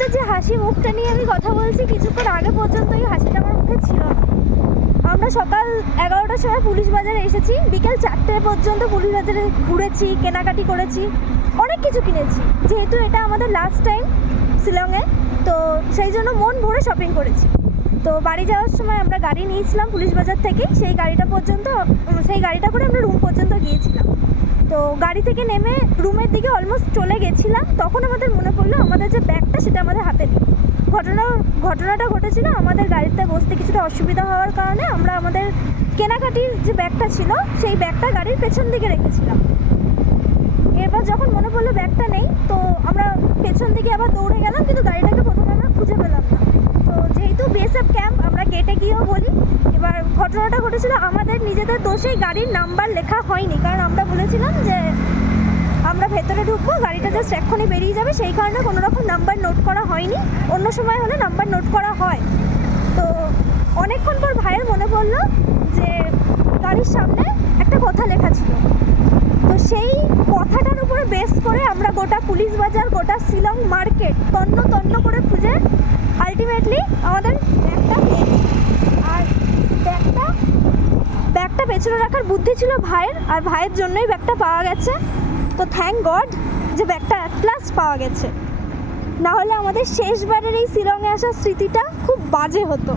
মুহূর্তে যে হাসি মুখটা নিয়ে আমি কথা বলছি, কিছুক্ষণ আগে পর্যন্ত এই হাসিটা আমার মুখে ছিল না। আমরা সকাল 11টার সময় পুলিশ বাজারে এসেছি, বিকেল 4টে পর্যন্ত পুলিশ বাজারে ঘুরেছি, কেনাকাটি করেছি, অনেক কিছু কিনেছি। যেহেতু এটা আমাদের লাস্ট টাইম শিলংয়ে, তো সেই জন্য মন ভরে শপিং করেছি। তো বাড়ি যাওয়ার সময় আমরা গাড়ি নিয়েছিলাম পুলিশ বাজার থেকে, সেই গাড়িটা করে আমরা রুম পর্যন্ত গিয়েছিলাম। তো গাড়ি থেকে নেমে রুমের দিকে অলমোস্ট চলে গেছিলাম, তখন আমাদের মনে পড়লো আমাদের যে ব্যাগটা সেটা আমাদের হাতে নেই। ঘটনাটা ঘটেছিল আমাদের গাড়িতে বসতে কিছুটা অসুবিধা হওয়ার কারণে আমরা আমাদের কেনাকাটির যে ব্যাগটা ছিল সেই ব্যাগটা গাড়ির পেছন দিকে রেখেছিলাম। এবার যখন মনে পড়লো ব্যাগটা নেই, তো আমরা পেছন দিকে আবার দৌড়ে গেলাম, কিন্তু গাড়িটাকে প্রথমে আমরা খুঁজে পেলাম না। তো যেহেতু বিএসএফ ক্যাম্প, আমরা গেটে গিয়েও বলি। এবার ঘটনাটা ঘটেছিল আমাদের নিজেদের দোষেই গাড়ির নাম্বার লেখা হয়নি, কারণ আমরা বলেছিলাম যে আমরা ভেতরে ঢুকবো, গাড়িটা জাস্ট এক্ষুনি বেরিয়ে যাবে, সেই কারণে কোনো রকম নাম্বার নোট করা হয়নি। অন্য সময় হলে নাম্বার নোট করা হয়। তো অনেকক্ষণ পর ভাইয়ের মনে পড়লো যে গাড়ির সামনে একটা কথা লেখা ছিল। তো সেই কথাটার উপরে বেস করে আমরা গোটা পুলিশ বাজার, গোটা শিলং মার্কেট তন্ন করে খুঁজে আলটিমেটলি আমাদের ব্যাগটা পেয়েছি। আর ব্যাগটা পেছনে রাখার বুদ্ধি ছিল ভাইয়ের, আর ভাইয়ের জন্যই ব্যাগটা পাওয়া গেছে। তো থ্যাংক গড যে ব্যাগটা অ্যাট লাস্ট পাওয়া গেছে, না হলে আমাদের শেষবারের এই শিলংয়ে আসার স্মৃতিটা খুব বাজে হতো।